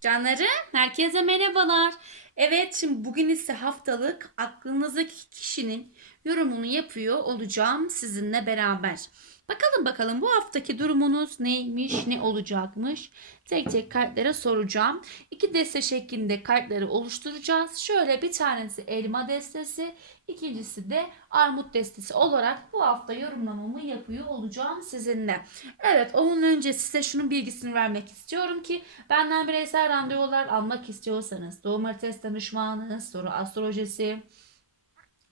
Canlarım, herkese merhabalar. Evet, şimdi bugün ise haftalık aklınızdaki kişinin yorumunu yapıyor olacağım sizinle beraber. Bakalım bakalım bu haftaki durumunuz neymiş, ne olacakmış? Tek tek kartlara soracağım. İki deste şeklinde kartları oluşturacağız. Şöyle bir tanesi elma destesi, ikincisi de armut destesi olarak bu hafta yorumlamamı yapıyor olacağım sizinle. Evet, onun önce size şunun bilgisini vermek istiyorum ki Benden bireysel randevular almak istiyorsanız doğum haritası danışmanlığı, soru astrolojisi,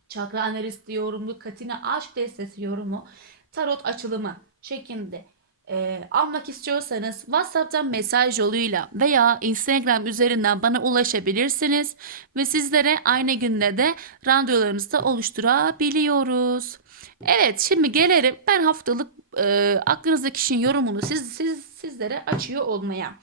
çakra analisti yorumu, katine aşk destesi yorumu, tarot açılımı şeklinde e, almak istiyorsanız WhatsApp'tan mesaj yoluyla veya Instagram üzerinden bana ulaşabilirsiniz ve sizlere aynı günde de randevularımızı da oluşturabiliyoruz. Evet şimdi gelelim ben haftalık e, aklınızdaki kişinin yorumunu siz, siz sizlere açıyor olmaya.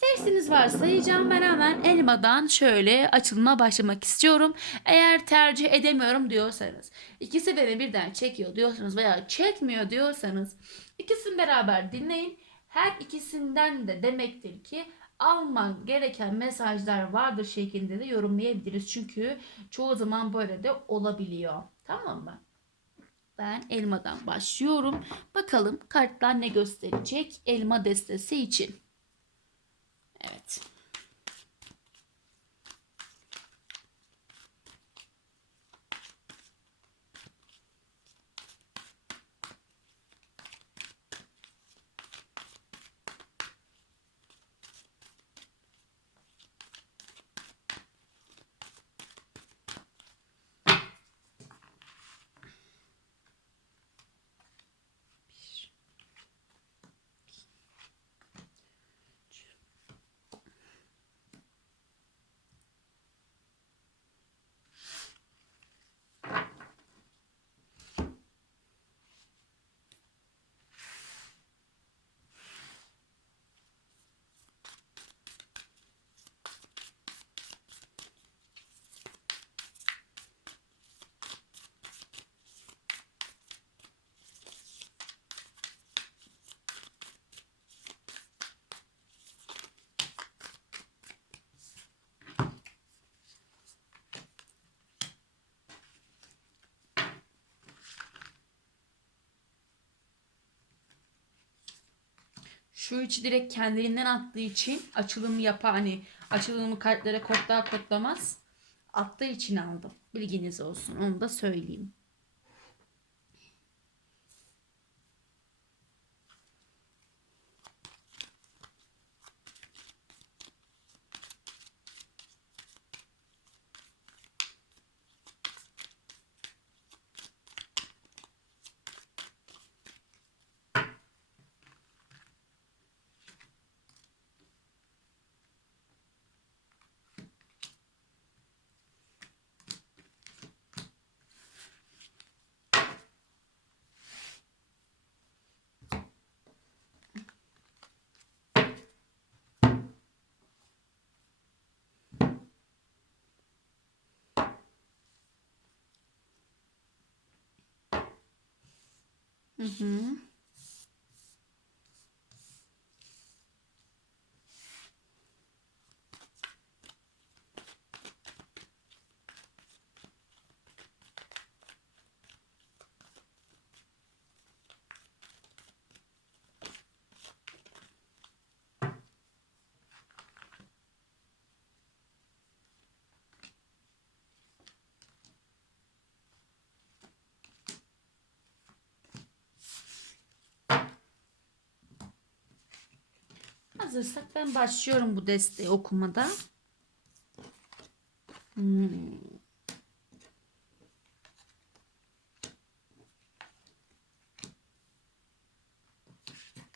Sersiniz varsa sayacağım ben hemen elmadan şöyle açılıma başlamak istiyorum. Eğer tercih edemiyorum diyorsanız, ikisi beni birden çekiyor diyorsanız veya çekmiyor diyorsanız ikisini beraber dinleyin. Her ikisinden de demektir ki alman gereken mesajlar vardır şeklinde de yorumlayabiliriz. Çünkü çoğu zaman böyle de olabiliyor. Tamam mı? Ben elmadan başlıyorum. Bakalım kartlar ne gösterecek elma destesi için. Evet. Şu içi direkt kendiliğinden attığı için açılımı yapan hani açılımı kartlara kodlar kodlamaz. Attığı için aldım. Bilginiz olsun. Onu da söyleyeyim. Mhm. Hazırsak ben başlıyorum bu desteği okumada. Hmm.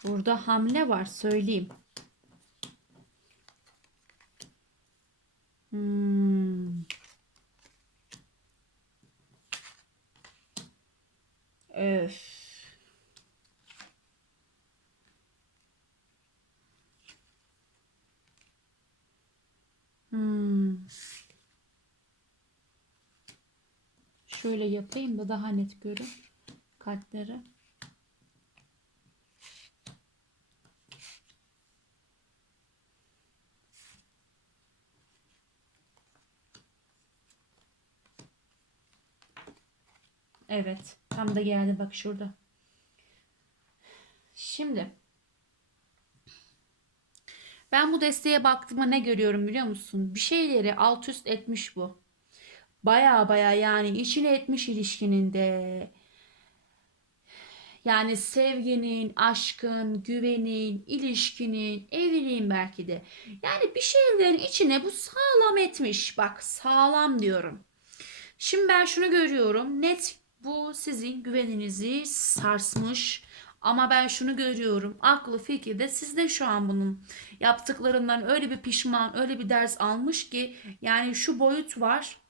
Burada hamle var söyleyeyim. Şöyle yapayım da daha net görün kalpleri. Evet. Tam da geldi bak şurada. Şimdi ben bu desteğe baktığımda ne görüyorum biliyor musun? Bir şeyleri alt üst etmiş bu. Baya baya yani içine etmiş ilişkinin de. Yani sevginin, aşkın, güvenin, ilişkinin, evliliğin belki de. Yani bir şeylerin içine bu sağlam etmiş. Bak sağlam diyorum. Şimdi ben şunu görüyorum. Net bu sizin güveninizi sarsmış. Ama ben şunu görüyorum. Aklı fikri de sizde şu an bunun yaptıklarından öyle bir pişman, öyle bir ders almış ki yani şu boyut var.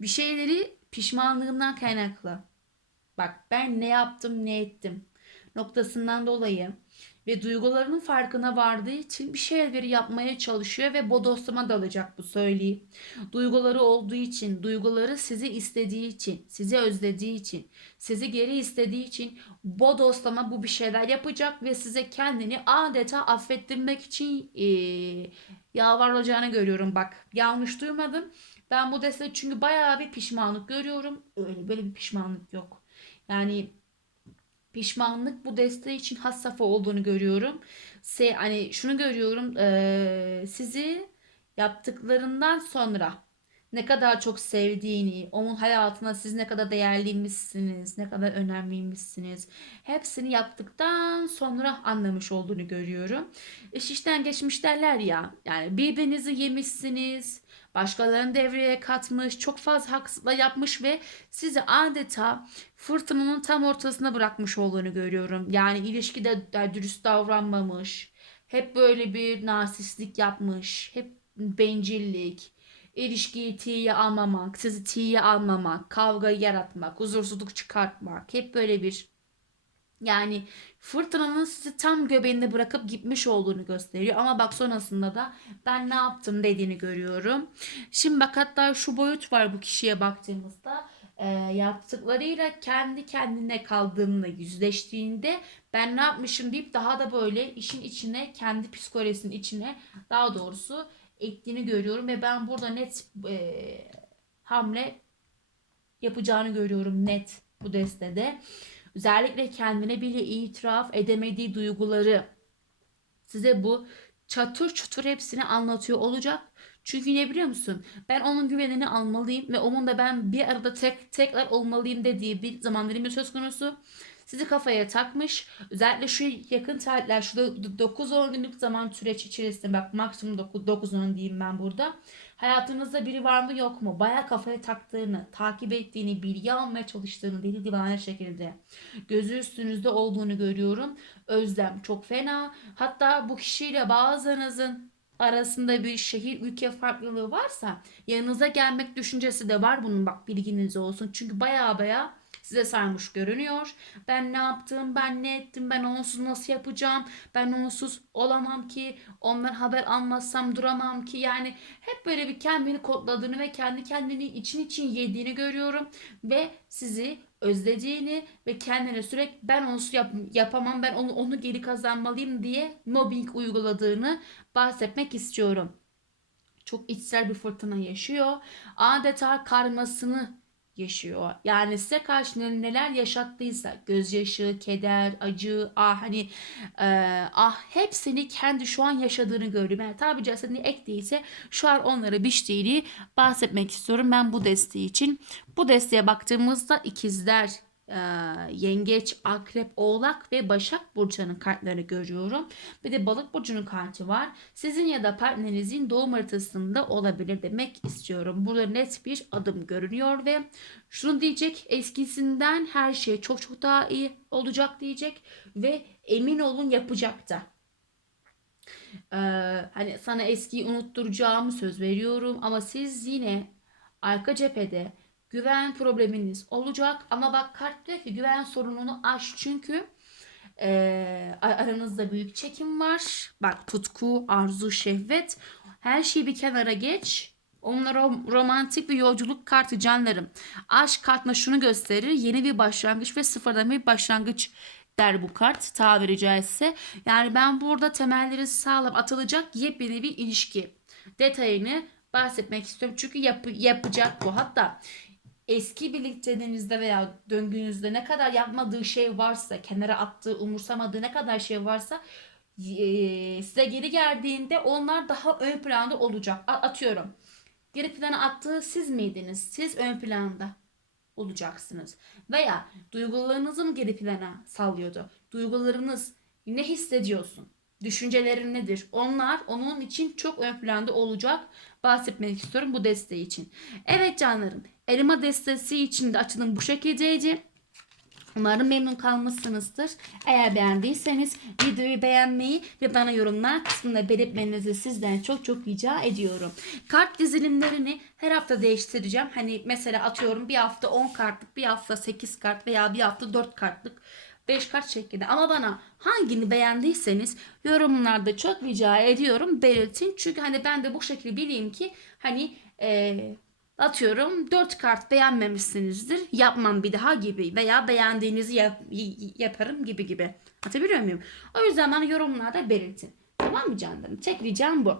Bir şeyleri pişmanlığından kaynaklı. Bak ben ne yaptım, ne ettim noktasından dolayı ve duygularının farkına vardığı için bir şeyleri yapmaya çalışıyor ve bodoslama dalacak bu söyleyeyim. Duyguları olduğu için, duyguları sizi istediği için, sizi özlediği için, sizi geri istediği için bodoslama bu bir şeyler yapacak ve size kendini adeta affettirmek için ee, yalvaracağını görüyorum. Bak yanlış duymadım. Ben bu desteği çünkü bayağı bir pişmanlık görüyorum. Öyle böyle bir pişmanlık yok. Yani pişmanlık bu desteği için has safha olduğunu görüyorum. Se hani şunu görüyorum. eee, sizi yaptıklarından sonra ne kadar çok sevdiğini, onun hayatına siz ne kadar değerliymişsiniz, ne kadar önemliymişsiniz. Hepsini yaptıktan sonra anlamış olduğunu görüyorum. İş işten geçmiş derler ya. Yani birbirinizi yemişsiniz. Başkalarını devreye katmış, çok fazla haksızlık yapmış ve sizi adeta fırtınanın tam ortasına bırakmış olduğunu görüyorum. Yani ilişkide de dürüst davranmamış. Hep böyle bir narsistlik yapmış. Hep bencillik. ilişkiyi tiye almamak, sizi tiye almamak, kavga yaratmak, huzursuzluk çıkartmak. Hep böyle bir yani fırtınanın sizi tam göbeğinde bırakıp gitmiş olduğunu gösteriyor. Ama bak sonrasında da ben ne yaptım dediğini görüyorum. Şimdi bak hatta şu boyut var bu kişiye baktığımızda. E, yaptıklarıyla kendi kendine kaldığında yüzleştiğinde ben ne yapmışım deyip daha da böyle işin içine kendi psikolojisinin içine daha doğrusu ettiğini görüyorum ve ben burada net e, hamle yapacağını görüyorum net bu destede. Özellikle kendine bile itiraf edemediği duyguları size bu çatır çutur hepsini anlatıyor olacak. Çünkü ne biliyor musun? Ben onun güvenini almalıyım ve onun da ben bir arada tek tekrar olmalıyım dediği bir zaman dilimi söz konusu. Sizi kafaya takmış. Özellikle şu yakın tarihler, şu 9-10 günlük zaman süreç içerisinde bak maksimum 9-10 diyeyim ben burada. Hayatınızda biri var mı yok mu? Baya kafaya taktığını, takip ettiğini, bilgi almaya çalıştığını deli divane şekilde gözü üstünüzde olduğunu görüyorum. Özlem çok fena. Hatta bu kişiyle bazılarınızın arasında bir şehir ülke farklılığı varsa yanınıza gelmek düşüncesi de var bunun bak bilginiz olsun. Çünkü baya baya size sarmış görünüyor. Ben ne yaptım, ben ne ettim, ben onsuz nasıl yapacağım, ben onsuz olamam ki, ondan haber almazsam duramam ki. Yani hep böyle bir kendini kodladığını ve kendi kendini için için yediğini görüyorum. Ve sizi özlediğini ve kendine sürekli ben onu yap, yapamam, ben onu, onu geri kazanmalıyım diye mobbing uyguladığını bahsetmek istiyorum. Çok içsel bir fırtına yaşıyor. Adeta karmasını yaşıyor. Yani size karşı neler yaşattıysa gözyaşı, keder, acı, ah hani e, ah hepsini kendi şu an yaşadığını gördüm. Yani tabi caizse ne ek değilse şu an onları biçtiğini bahsetmek istiyorum ben bu desteği için. Bu desteğe baktığımızda ikizler yengeç, akrep, oğlak ve başak burçlarının kartlarını görüyorum. Bir de balık burcunun kartı var. Sizin ya da partnerinizin doğum haritasında olabilir demek istiyorum. Burada net bir adım görünüyor ve şunu diyecek eskisinden her şey çok çok daha iyi olacak diyecek ve emin olun yapacak da. Ee, hani sana eskiyi unutturacağımı söz veriyorum ama siz yine arka cephede güven probleminiz olacak ama bak kart diyor ki güven sorununu aş çünkü e, aranızda büyük çekim var. Bak tutku, arzu, şehvet her şeyi bir kenara geç. Onlara romantik bir yolculuk kartı canlarım. Aşk kartına şunu gösterir. Yeni bir başlangıç ve sıfırdan bir başlangıç der bu kart tabiri caizse. Yani ben burada temelleri sağlam atılacak yepyeni bir ilişki detayını bahsetmek istiyorum. Çünkü yap, yapacak bu. Hatta eski birlikteliğinizde veya döngünüzde ne kadar yapmadığı şey varsa, kenara attığı, umursamadığı ne kadar şey varsa eee, size geri geldiğinde onlar daha ön planda olacak. Atıyorum. Geri plana attığı siz miydiniz? Siz ön planda olacaksınız. Veya duygularınızı mı geri plana sallıyordu? Duygularınız ne hissediyorsun? Düşüncelerin nedir? Onlar onun için çok ön planda olacak. Bahsetmek istiyorum bu desteği için. Evet canlarım. Elma destesi için de açılım bu şekildeydi. Umarım memnun kalmışsınızdır. Eğer beğendiyseniz videoyu beğenmeyi ve bana yorumlar kısmında belirtmenizi sizden çok çok rica ediyorum. Kart dizilimlerini her hafta değiştireceğim. Hani mesela atıyorum bir hafta 10 kartlık, bir hafta 8 kart veya bir hafta 4 kartlık 5 kart şeklinde. Ama bana hangini beğendiyseniz yorumlarda çok rica ediyorum belirtin. Çünkü hani ben de bu şekilde bileyim ki hani eee Atıyorum 4 kart beğenmemişsinizdir. Yapmam bir daha gibi veya beğendiğinizi yap- yaparım gibi gibi. Atabiliyor muyum? O yüzden bana yorumlarda belirtin. Tamam mı canlarım? Tek ricam bu.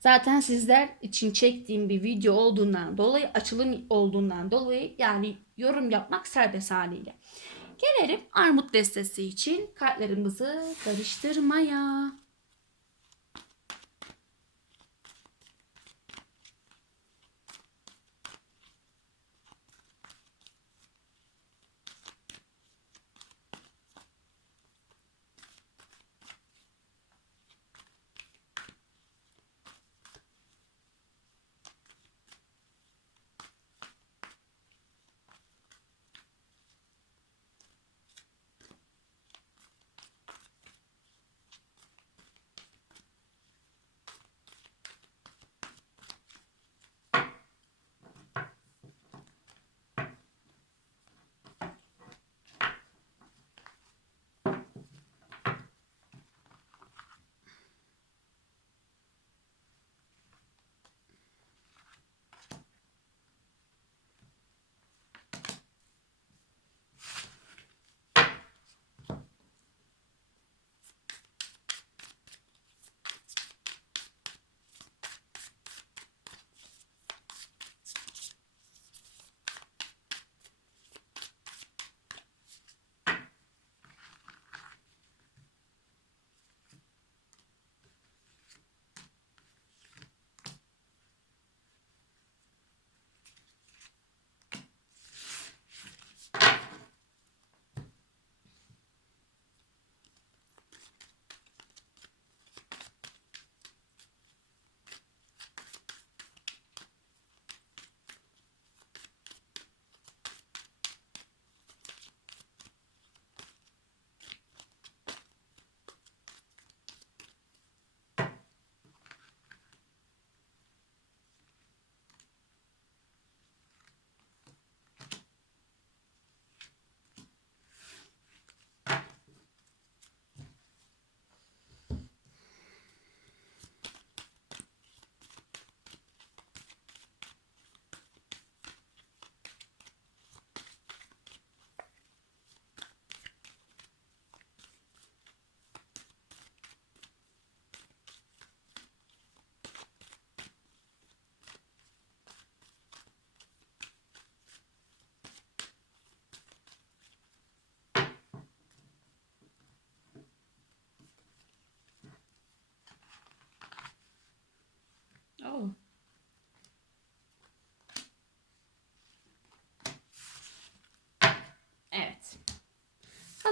Zaten sizler için çektiğim bir video olduğundan dolayı açılım olduğundan dolayı yani yorum yapmak serbest haliyle. Gelelim armut destesi için kartlarımızı karıştırmaya.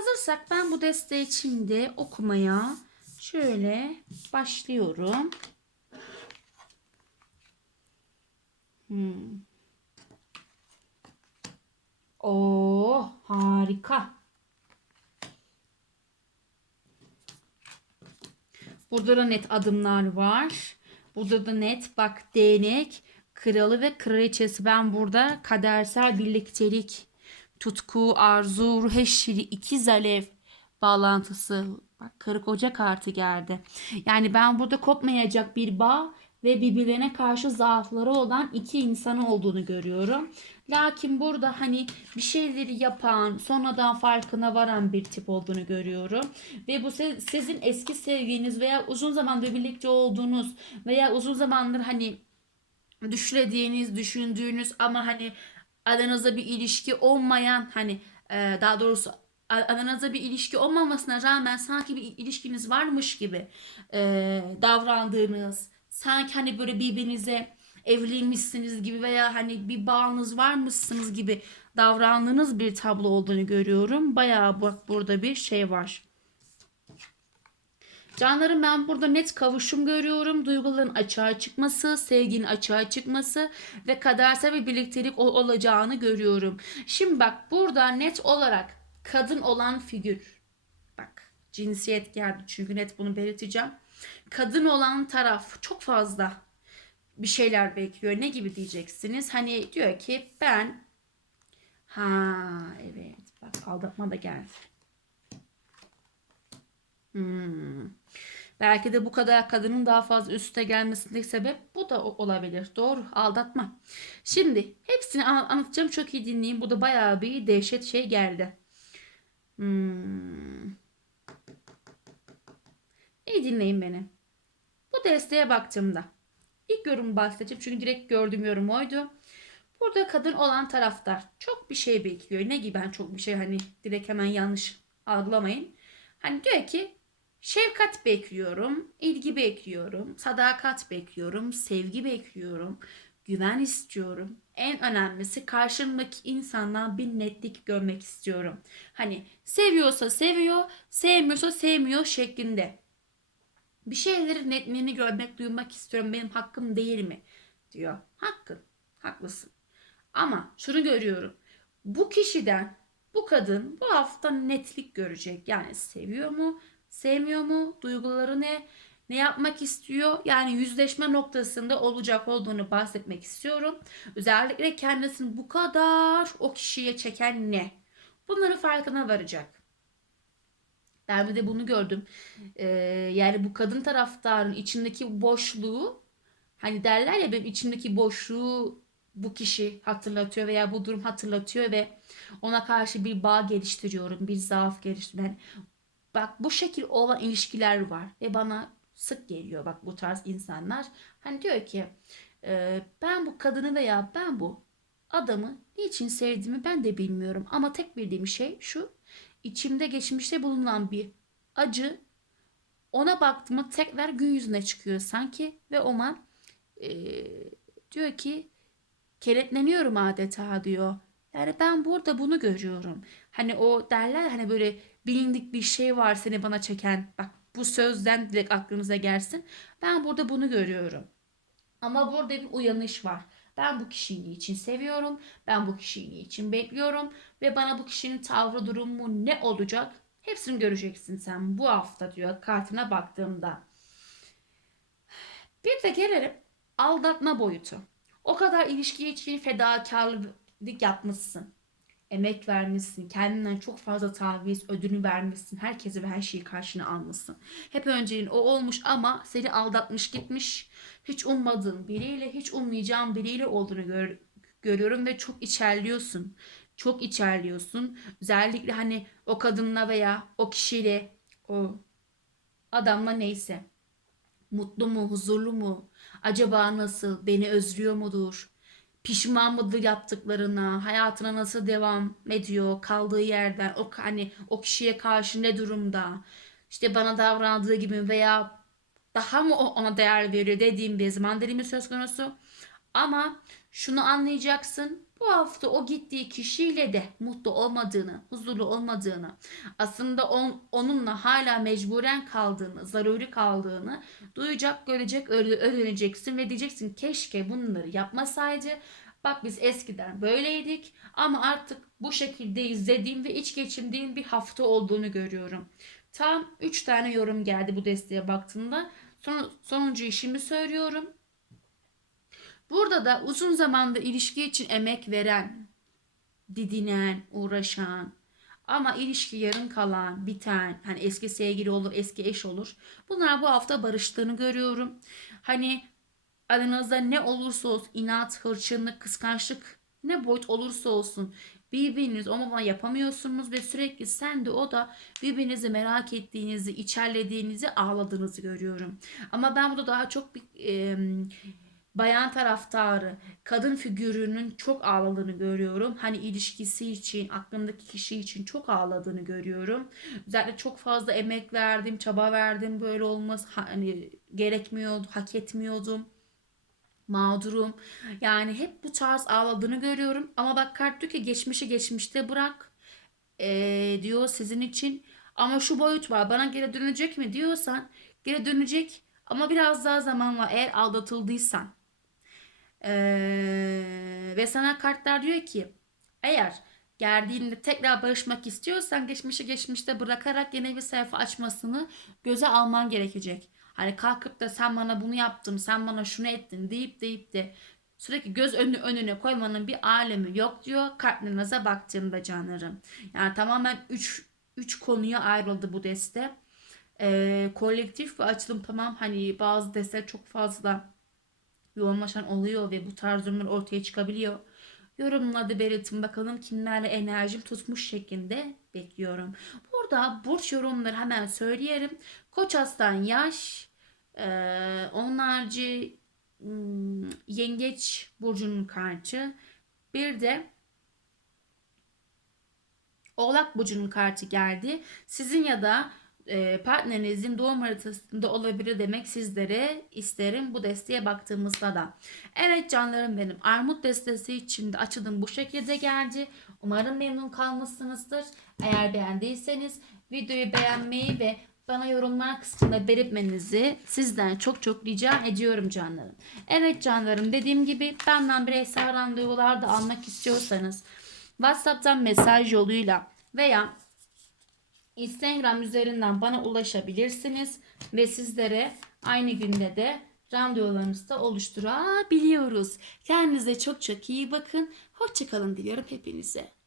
Hazırsak ben bu desteği şimdi okumaya şöyle başlıyorum. Hmm. Oo, harika. Burada da net adımlar var. Burada da net bak değnek, kralı ve kraliçesi. Ben burada kadersel birliktelik, tutku, arzu, ruh eşiri, ikiz alev bağlantısı. Bak karı koca kartı geldi. Yani ben burada kopmayacak bir bağ ve birbirlerine karşı zaafları olan iki insan olduğunu görüyorum. Lakin burada hani bir şeyleri yapan, sonradan farkına varan bir tip olduğunu görüyorum. Ve bu sizin eski sevginiz veya uzun zamandır birlikte olduğunuz veya uzun zamandır hani düşlediğiniz, düşündüğünüz ama hani aranızda bir ilişki olmayan hani e, daha doğrusu aranızda bir ilişki olmamasına rağmen sanki bir ilişkiniz varmış gibi e, davrandığınız, sanki hani böyle birbirinize evliymişsiniz gibi veya hani bir bağınız varmışsınız gibi davrandığınız bir tablo olduğunu görüyorum. Bayağı bak burada bir şey var. Canlarım ben burada net kavuşum görüyorum. Duyguların açığa çıkması, sevginin açığa çıkması ve kadersel bir birliktelik ol- olacağını görüyorum. Şimdi bak burada net olarak kadın olan figür. Bak cinsiyet geldi çünkü net bunu belirteceğim. Kadın olan taraf çok fazla bir şeyler bekliyor. Ne gibi diyeceksiniz? Hani diyor ki ben ha evet bak aldatma da geldi. Hmm. Belki de bu kadar kadının daha fazla üste gelmesindeki sebep bu da olabilir. Doğru. Aldatma. Şimdi hepsini an- anlatacağım. Çok iyi dinleyin. Bu da bayağı bir dehşet şey geldi. Hmm. İyi dinleyin beni. Bu desteğe baktığımda ilk yorum bahsedeceğim. Çünkü direkt gördüğüm yorum oydu. Burada kadın olan taraftar çok bir şey bekliyor. Ne gibi ben çok bir şey hani direkt hemen yanlış algılamayın. Hani diyor ki şefkat bekliyorum, ilgi bekliyorum, sadakat bekliyorum, sevgi bekliyorum, güven istiyorum. En önemlisi karşımdaki insandan bir netlik görmek istiyorum. Hani seviyorsa seviyor, sevmiyorsa sevmiyor şeklinde. Bir şeylerin netliğini görmek, duymak istiyorum. Benim hakkım değil mi? diyor. Hakkın. Haklısın. Ama şunu görüyorum. Bu kişiden bu kadın bu hafta netlik görecek. Yani seviyor mu? Sevmiyor mu? Duyguları ne? Ne yapmak istiyor? Yani yüzleşme noktasında olacak olduğunu bahsetmek istiyorum. Özellikle kendisini bu kadar o kişiye çeken ne? Bunları farkına varacak. Ben bir de bunu gördüm. Ee, yani bu kadın taraftarın içindeki boşluğu hani derler ya benim içimdeki boşluğu bu kişi hatırlatıyor veya bu durum hatırlatıyor ve ona karşı bir bağ geliştiriyorum, bir zaaf geliştiriyorum. Yani bak bu şekil olan ilişkiler var ve bana sık geliyor bak bu tarz insanlar. Hani diyor ki e, ben bu kadını veya ben bu adamı niçin sevdiğimi ben de bilmiyorum ama tek bildiğim şey şu içimde geçmişte bulunan bir acı ona baktığımda tekrar gün yüzüne çıkıyor sanki ve ona e, diyor ki kenetleniyorum adeta diyor. Yani ben burada bunu görüyorum. Hani o derler hani böyle bilindik bir şey var seni bana çeken. Bak bu sözden direkt aklınıza gelsin. Ben burada bunu görüyorum. Ama burada bir uyanış var. Ben bu kişiyi için seviyorum. Ben bu kişiyi için bekliyorum. Ve bana bu kişinin tavrı durumu ne olacak? Hepsini göreceksin sen bu hafta diyor kartına baktığımda. Bir de gelelim aldatma boyutu. O kadar ilişki için fedakarlık yapmışsın. Emek vermişsin. Kendinden çok fazla taviz, ödünü vermişsin. Herkesi ve her şeyi karşına almışsın. Hep önceliğin o olmuş ama seni aldatmış gitmiş. Hiç ummadığın biriyle, hiç ummayacağın biriyle olduğunu gör- görüyorum ve çok içerliyorsun. Çok içerliyorsun. Özellikle hani o kadınla veya o kişiyle, o adamla neyse. Mutlu mu, huzurlu mu? Acaba nasıl? Beni özlüyor mudur? Pişman mıdır yaptıklarına? Hayatına nasıl devam ediyor? Kaldığı yerden o hani o kişiye karşı ne durumda? İşte bana davrandığı gibi veya daha mı ona değer veriyor dediğim bir zaman dilimi söz konusu. Ama şunu anlayacaksın. Bu hafta o gittiği kişiyle de mutlu olmadığını, huzurlu olmadığını, aslında on, onunla hala mecburen kaldığını, zaruri kaldığını duyacak, görecek, öğre- öğreneceksin ve diyeceksin keşke bunları yapmasaydı. Bak biz eskiden böyleydik ama artık bu şekilde izlediğim ve iç geçirdiğim bir hafta olduğunu görüyorum. Tam 3 tane yorum geldi bu desteğe baktığımda. Son, sonuncuyu şimdi söylüyorum. Burada da uzun zamandır ilişki için emek veren, didinen, uğraşan ama ilişki yarım kalan, biten, hani eski sevgili olur, eski eş olur. Bunlar bu hafta barıştığını görüyorum. Hani aranızda ne olursa olsun inat, hırçınlık, kıskançlık ne boyut olursa olsun birbiriniz onu bana yapamıyorsunuz ve sürekli sen de o da birbirinizi merak ettiğinizi, içerlediğinizi, ağladığınızı görüyorum. Ama ben burada daha çok bir em, bayan taraftarı, kadın figürünün çok ağladığını görüyorum. Hani ilişkisi için, aklımdaki kişi için çok ağladığını görüyorum. Özellikle çok fazla emek verdim, çaba verdim. Böyle olmaz hani gerekmiyordu, hak etmiyordum. Mağdurum. Yani hep bu tarz ağladığını görüyorum. Ama bak kart diyor ki geçmişi geçmişte bırak. Ee, diyor sizin için. Ama şu boyut var. Bana geri dönecek mi diyorsan geri dönecek. Ama biraz daha zaman var eğer aldatıldıysan. Ee, ve sana kartlar diyor ki eğer geldiğinde tekrar barışmak istiyorsan geçmişi geçmişte bırakarak yeni bir sayfa açmasını göze alman gerekecek. Hani kalkıp da sen bana bunu yaptın, sen bana şunu ettin deyip deyip de sürekli göz önü önüne koymanın bir alemi yok diyor kartlarınıza baktığımda canlarım. Yani tamamen 3 3 konuya ayrıldı bu deste. Ee, kolektif ve açılım tamam hani bazı desteler çok fazla yoğunlaşan oluyor ve bu tarz durumlar ortaya çıkabiliyor. Yorumlarda belirtin bakalım kimlerle enerjim tutmuş şeklinde bekliyorum. Burada burç yorumları hemen söyleyelim. Koç aslan yaş, onun harici hmm, yengeç burcunun kartı. Bir de Oğlak burcunun kartı geldi. Sizin ya da e, partnerinizin doğum haritasında olabilir demek sizlere isterim bu desteğe baktığımızda da. Evet canlarım benim armut destesi için de açılım bu şekilde geldi. Umarım memnun kalmışsınızdır. Eğer beğendiyseniz videoyu beğenmeyi ve bana yorumlar kısmında belirtmenizi sizden çok çok rica ediyorum canlarım. Evet canlarım dediğim gibi benden bireysel randevular da almak istiyorsanız WhatsApp'tan mesaj yoluyla veya Instagram üzerinden bana ulaşabilirsiniz ve sizlere aynı günde de randevularınızı da oluşturabiliyoruz. Kendinize çok çok iyi bakın. Hoşçakalın diliyorum hepinize.